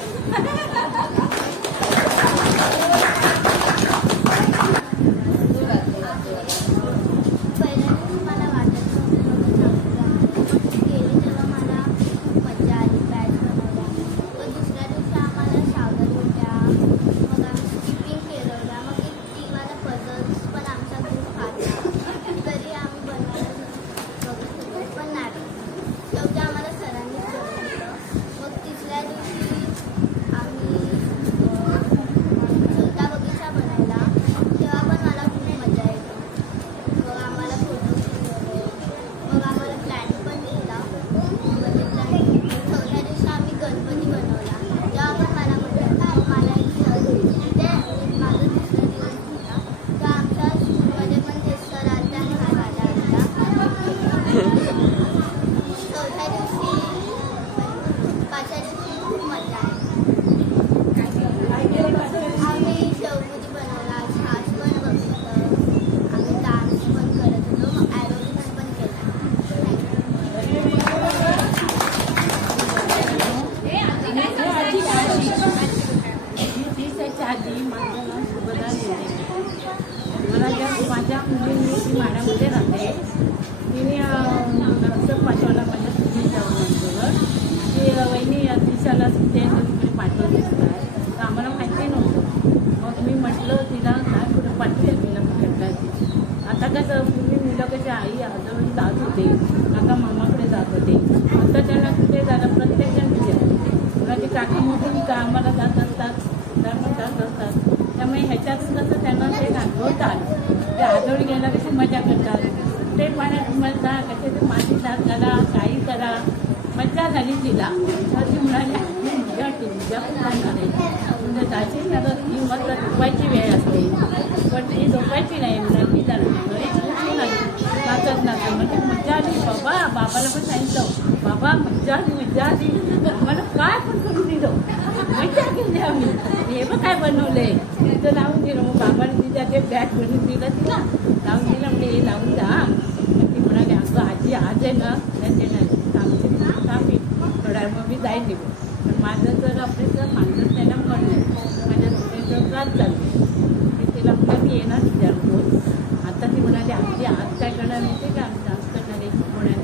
आता ती म्हणाली आजी आज काय करणार माहिती का, डान्स करणार आहे पुण्यात.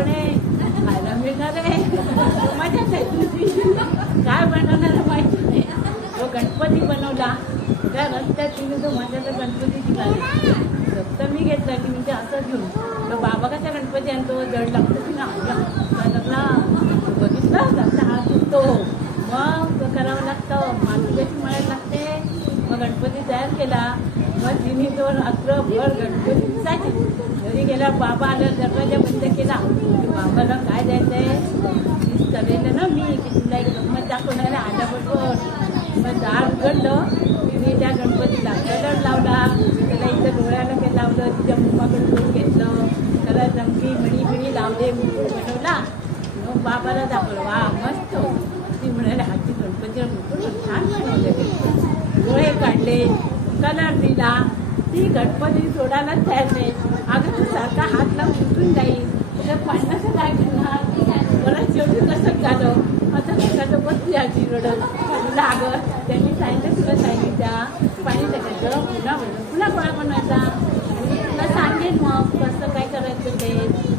पण आहे, खायला मिळणार आहे, मजाच आहे तुझी. काय बनवणार माहिती नाही. तो गणपती बनवला त्या रस्त्यात तिने तो माझ्याचा गणपतीची गाडी सप्तमी घेतला की म्हणजे असं घेऊन तो बाबा कसा गणपती आणतो जड लागतो की ना बघितलं त्याचा हात दुखतो मग करावं लागतं माती कशी मळायला लागते. मग गणपती तयार केला. मग तिने तो रात्रभर गणपतीचा घरी गेला. बाबा आला दरवाजा बंद केला की बाबाला काय द्यायचंय करेल ना मी की तुला एक गंमत दाखवणारा आल्याबरोबर. मग दार उघडलं तिने त्या गणपतीला कलर लावला. त्याला इथं डोळ्याला काही लावलं तिच्या मुखाकडे डोळं घेतलं त्याला जमकी मणी लावले मुकुट बनवला. मग बाबाला दाखवलं वा मस्त. ती म्हणाले हाती गणपतीला मुकुट छान बनवले. डोळे काढले कलर दिला. ती गणपती सोडायला तयार नाही. अगं तू सारखा हात लावून सुटून जाईल तर पाण्याचं काय करणार. परत शेवटी कसं झालं असं कशाचं बसली आजी रडत पाणीला. अगं त्यांनी सांगितलं तुला सांगितलं पाणी टाकायचं पुन्हा गोळा बनवायचा आणि तुला सांगेन मग कसं काय करायचं ते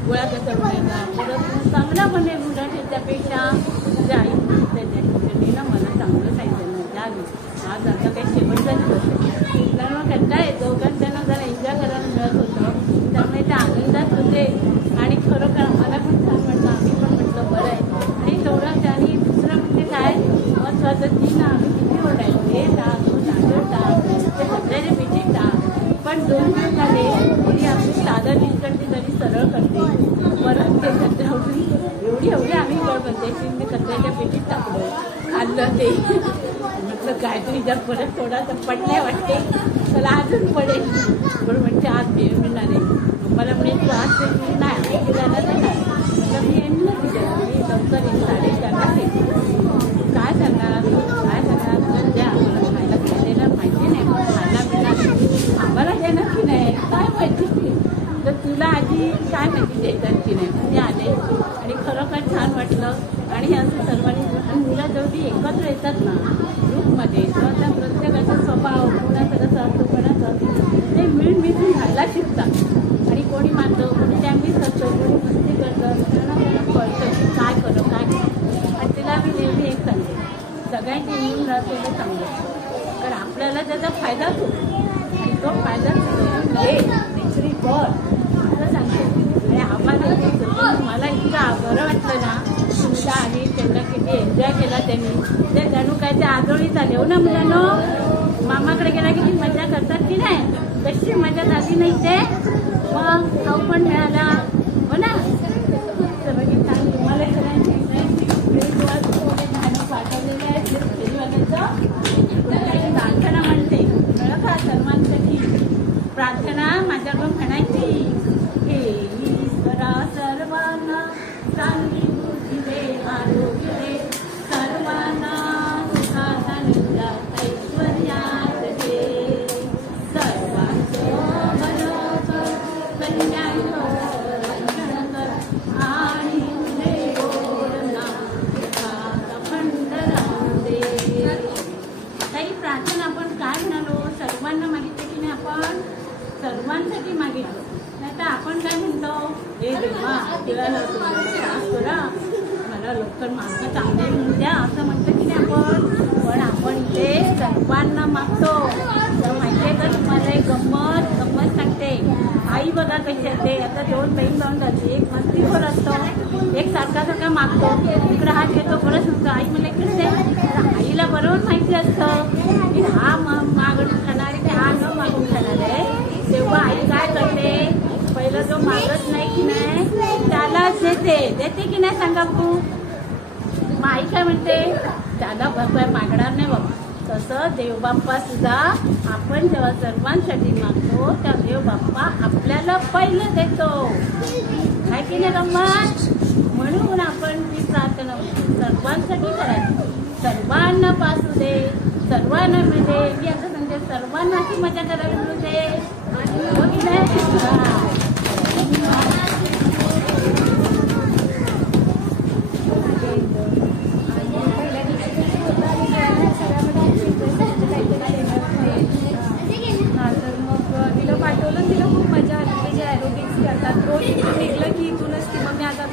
गोळा कसं बनायचा. परत चांगला बनेल मुलांनी त्यापेक्षा तुझ्या आई त्यांनी ना मला चांगलं सांगितलं मजा आली. आज आता काही शेवटचा दिवस आहे कारण कंटाळा येतो कारण त्यांना जरा एन्जॉय करायला मिळत होतं त्यामुळे ते आनंदात होते. आणि खरोखर आम्हाला पण छान वाटलं. आम्ही पण म्हटलं बरं आहे. आणि तेवढं आणि दुसरं म्हणजे काय महत्त्वाचं ती ना आम्ही किती ओरडायचो हे टाक तो तांदूळ टाक ते सगळ्याचे पिठी टाक. पण 2 दिवस झाले तरी आपली साधं नीटकरती तरी सरळ करते. परत ते कचऱ्यावरून एवढी आम्ही गड बनते मी कचऱ्याच्या पेटीत टाकलं आणलं ते म्हटलं काहीतरी जर परत थोडासा पडले वाटते त्याला अजून पडेल पण म्हणजे आज भेळ मिळणार आहे. मला म्हणजे तू आज ते नाही किराणा देणार म्हटलं मी येईन ना तिच्या मी लवकर येईन 4:30 येईल. काय सांगणार म्हणजे आम्हाला खायला देणार माहिती नाही पण खायला मिळणार आम्हाला देणार की नाही काय माहिती. तर तुला आधी काय माहिती देतात की नाही म्हणजे आले आणि खरोखर छान वाटलं. आणि असं सर्वांनी मुलं जेवढी एकत्र येतात ना ग्रुपमध्ये तेव्हा त्या प्रत्येकाचा स्वभाव कोणाचा कसा असतो कोणाचा असतो ते मिळून मिसळून राहायला शिकतात. आणि कोणी मानतो कोणी डॅमेज करतो कोणी मस्ती करतं त्यांना कळतं की काय करू काय करू. आणि तिला मी नेहमी एक सांगते सगळ्यांची मिळून राहतो हे चांगलं कारण आपल्याला त्याचा फायदाच होतो आणि तो फायदा घे दुसरी कर असं सांगते. आणि आम्हाला मला इतकं बरं वाटलं ना मुलं आली त्यांना किती एन्जॉय केला त्यांनी. ते जणू काय ते आजोळीत आले हो ना मुलांनो. मामाकडे गेला किती मजा करतात की नाही तशी मजा झाली नाही ते. मग खाऊ पण मिळाला हो ना. सगळी छान तुम्हाला सगळ्यांची गाणं पाठवलेलं आहे प्रार्थना म्हणते कळलं का सर्वांसाठी. प्रार्थना माझ्याकडून म्हणायची हे ईश्वरा सर्वांना चांगली बुद्धी दे आरोग्य दे सर्वांना सुखात आनंदात ऐश्वर्यात दे सर्वांचं भलं कर कल्याण कर रक्षण कर आणि देवोरना सुखाचा खंड राहू दे. काही प्रार्थना आपण काय म्हणालो सर्वांना मागितलं की नाही आपण सर्वांसाठी मागितलं. नाही तर आपण काय म्हणतो हे देवा तिला करा मला लवकर मार्ग चांगले मिळून द्या असं म्हणतो की नाही आपण. पण आपण इथे सर्वांना मागतो. तर माहिती आहे का तुम्हाला एक गंमत सांगते. आई बघा कशी असते. आता 2 बहीण भाऊ जाते एक मस्तीखोर असतो एक सारखा मागतो इकडे हात घेतो परत म्हणतो आई मला इकडे दे. आईला बरोबर माहिती असतं की हा मागून खाणार आहे हा न मागून खाणार आहे. तेव्हा आई काय करते पहिलं जो मागत नाही की नाही त्यालाच देते की नाही सांगा बघू. मग आई काय म्हणते त्याला भरपाई मागणार नाही बाबा. तसं देवबाप्पा सुद्धा आपण जेव्हा सर्वांसाठी मागतो त्या देवबाप्पा आपल्याला पहिलं देतो काय की नाही गंमत. म्हणून आपण ती प्रार्थना सर्वांसाठी करायची. सर्वांना पासू दे सर्वांना मिळते मी असं सांगते सर्वांनाची मजा करायला मिळते हो की नाही. पाठवलं तिला खूप मजा आली. जे ॲरोबिक्स करतात रोज निघलं की इथूनच की मग मी आता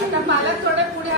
आता मला थोडं पुढे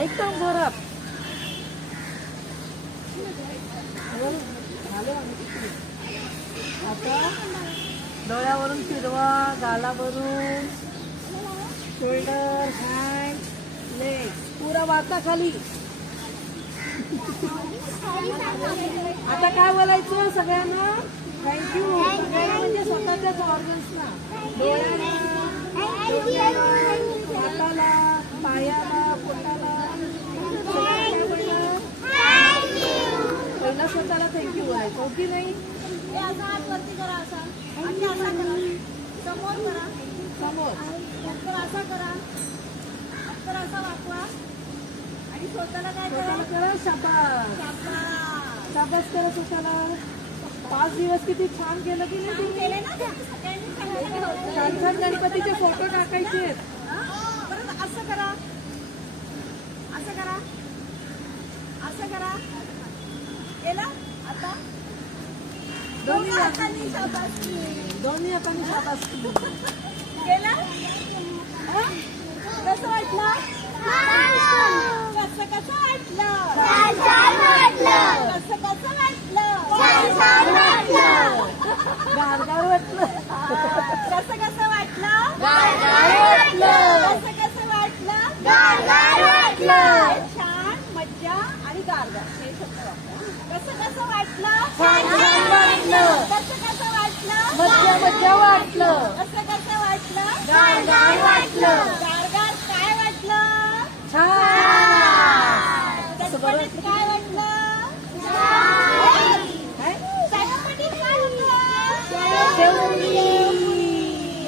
एकदम जोरात. आता डोळ्यावरून फिरवा, गालावरून, शोल्डर, हँड, लेग पुरा वाचा खाली. आता काय बोलायचं सगळ्यांना? थँक्यू. सगळ्यांना म्हणजे स्वतःच्याच ऑर्गन्सना, डोळ्याला, हाताला, पायाला, पोटाला. पहिला स्वतःला थँक्यू बोलायचं, हो की नाही? हात वरती करा, असा आणि असा करा, समोर करा, समोर नंतर असा करा, नंतर असा वाकवा आणि स्वतःला काय करा, शाबास शाबास करा स्वतःला. 5 दिवस किती छान केलं की नाही तुम्ही? केले ना छान छान गणपतीचे फोटो टाकायचे. परत असं करा, असं करा, असं करा. केलं? आता दोन्ही हातांनी शाबासकी, दोन्ही हातांनी शाबासकी. केलं? कसं वाटलं? कसं कसं वाटलं? कसं कसं वाटलं? गारगार वाटलं. कसं कसं वाटलं? कसं कसं वाटलं? छान, मज्जा आणि गारगार हे शब्द वापरा. कसं कसं वाटलं? कसं कसं वाटलं? मज्जा वाटलं. कसं कसं वाटलं? गारगार वाटलं. गारगार काय वाटलं? छान. चटपटीत काय वाटलं? चटपटीत काय वाटलं?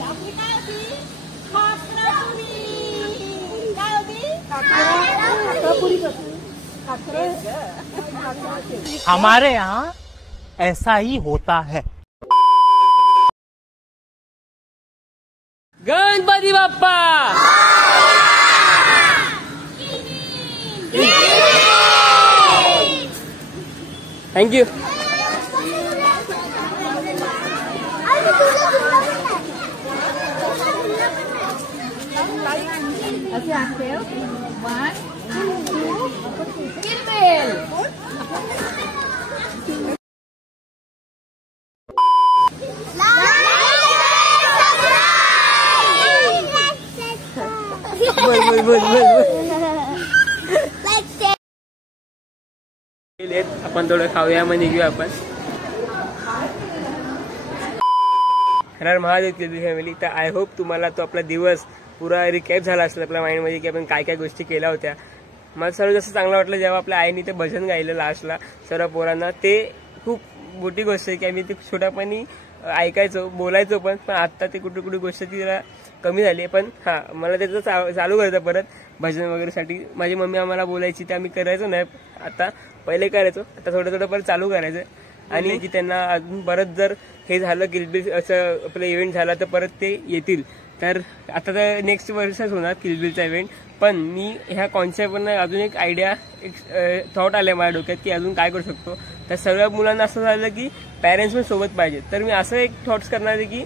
आपली काय होती? खाकरापुरी. काय होती? खाकरापुरी. हमारे यहाँ ऐसा ही होता है. गणपती बाप्पा. थँक्यू. असे आहे 1 2 किलबेल. आपण थोडं खाऊया, मग निघूया आपण. हर महादेव केली फॅमिली. तर आय होप तुम्हाला तो आपला दिवस पुरा रिकॅप झाला असेल आपल्या माइंडमध्ये की आपण काय काय गोष्टी केल्या होत्या. मला सर्व जास्त चांगलं वाटलं जेव्हा आपल्या आईने ते भजन गायलं लास्टला सर्व पोरांना. ते खूप मोठी गोष्ट आहे की आम्ही ते छोट्यापणी ऐकायचो, बोलायचो पण आता ते कुठे कुठे गोष्ट ती जरा कमी झाली. पण हां, मला त्याचं चालू करायचं परत भजन वगैरेसाठी. माझी मम्मी आम्हाला बोलायची ते आम्ही करायचो नाही, आता पहिले करायचो, आता थोडं थोडं परत चालू करायचं. आणि की त्यांना अजून परत जर हे झालं किलबिल असं आपलं इव्हेंट झाला तर परत ते येतील. तर आता तर नेक्स्ट वर्षच होणार किलबिलचा इव्हेंट. पण मी ह्या कॉन्सेप्टवरनं अजून एक आयडिया, एक थॉट आलं माझ्या डोक्यात की अजून काय करू शकतो. तर सर्व मुलांना असं झालं की पॅरेंट्स पण सोबत पाहिजे. तर मी असं एक थॉट्स करणार आहे की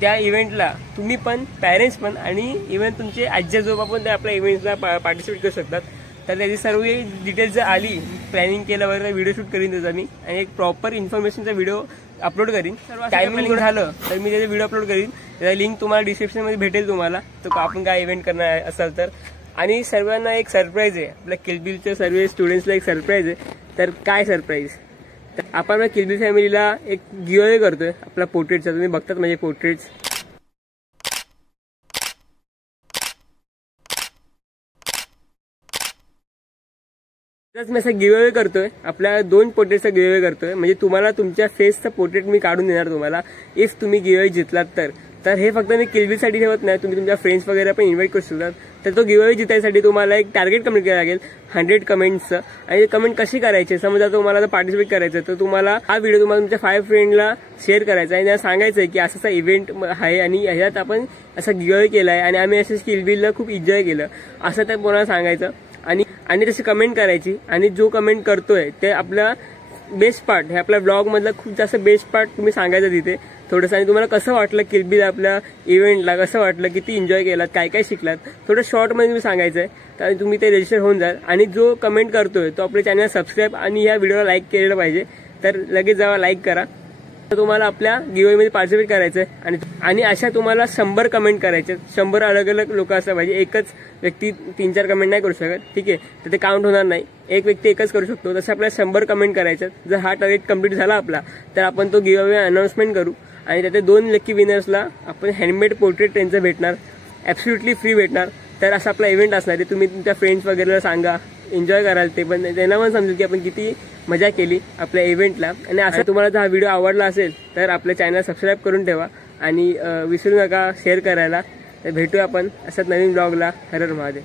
त्या इव्हेंटला तुम्ही पण, पॅरेंट्स पण आणि इव्हन तुमचे आजी आजोबा पण त्या आपल्या इव्हेंटला पार्टिसिपेट करू शकतात. तर त्याची सर्व डिटेल्स जर आली, प्लॅनिंग केलं वगैरे व्हिडिओ शूट करीन त्याचा मी, आणि एक प्रॉपर इन्फॉर्मेशनचा व्हिडिओ अपलोड करीन. टायमिंग झालं तर मी त्याचा व्हिडिओ अपलोड करीन. त्याचा लिंक तुम्हाला डिस्क्रिप्शनमध्ये भेटेल तुम्हाला, तर आपण काय इव्हेंट करणार असाल तर. आणि सर्वांना एक सरप्राईज आहे, आपल्या किलबिलच्या सर्व स्टुडंट्सला एक सरप्राईज आहे. तर काय सरप्राईज, तर आपण किलबिल फॅमिलीला एक गिव्हअवे करतोय आपला पोर्ट्रेटचा. तुम्ही बघतात म्हणजे पोर्ट्रेट्स मी असं गिव्हअवे करतोय, आपल्या 2 पोर्ट्रेटचा गिव्हअवे करतोय. म्हणजे तुम्हाला तुमच्या फेसचा पोर्ट्रेट मी काढून देणार तुम्हाला, इफ तुम्ही गिव्हअवे जितलात तर हे फक्त मी किलबिलसाठी ठेवत नाही, तुम्ही तुमच्या फ्रेंड्स वगैरे पण इन्व्हाइट करू शकतात. तर तो गिव्हअवे जितायसाठी तुम्हाला एक टार्गेट कम्प्लीट करावं लागेल 100 कमेंट्सचं. आणि कमेंट कशी करायची, समजा तुम्हाला पार्टिसिपेट करायचं तर तुम्हाला हा व्हिडिओ तुम्हाला तुमच्या 5 फ्रेंडला शेअर करायचा आहे आणि त्यांना सांगायचं आहे की असा इव्हेंट आहे आणि ह्याच्यात आपण असा गिव्हअवे केला आहे आणि आम्ही असं किलबिलला खूप एन्जॉय केलं असं त्या कोणाला सांगायचं. आणि तशी कमेंट करायची आणि जो कमेंट करतोय ते आपला बेस्ट पार्ट, हे आपल्या ब्लॉग मधला खूप जास्त बेस्ट पार्ट तुम्ही सांगायचं तिथे थोडंसं. आणि तुम्हाला कसं वाटलं किलबिल आपल्या इव्हेंटला, कसं वाटलं, किती एन्जॉय केलात, काय काय शिकलात, थोडं शॉर्टमध्ये तुम्ही सांगायचं आहे. तर तुम्ही ते रजिस्टर होऊन जाल. आणि जो कमेंट करतोय तो आपल्या चॅनल सबस्क्राईब आणि या व्हिडिओला लाईक केलेलं पाहिजे. तर लगेच जावा लाईक करा. तर तुम्हाला आपल्या गिव्हअवेमध्ये पार्टिसिपेट करायचं आहे. आणि अशा तुम्हाला 100 कमेंट करायचे, 100 अलग अलग लोक असलं पाहिजे. एकच व्यक्ती 3-4 कमेंट नाही करू शकत, ठीक आहे, तर ते काउंट होणार नाही. एक व्यक्ती एकच करू शकतो. तसं आपल्याला 100 कमेंट करायचं. जर हा टार्गेट कम्प्लीट झाला आपला तर आपण तो गिव्हअवे अनाउन्समेंट करू आणि त्याचे 2 लकी विनर्सला आपण हँडमेड पोर्ट्रेट त्यांचं भेटणार, ॲब्सोल्युटली फ्री भेटणार. तर असा आपला इव्हेंट असणार आहे. तुम्ही तुमच्या फ्रेंड्स वगैरेला सांगा, एन्जॉय कराल, ते पण त्यांना पण समजेल की आपण किती मजा केली आपल्या इव्हेंटला. आणि असं तुम्हाला जर हा व्हिडिओ आवडला असेल तर आपल्या चॅनल सबस्क्राईब करून ठेवा आणि विसरू नका शेअर करायला. तर भेटूया आपण अशाच नवीन ब्लॉगला. हर हर महादेव.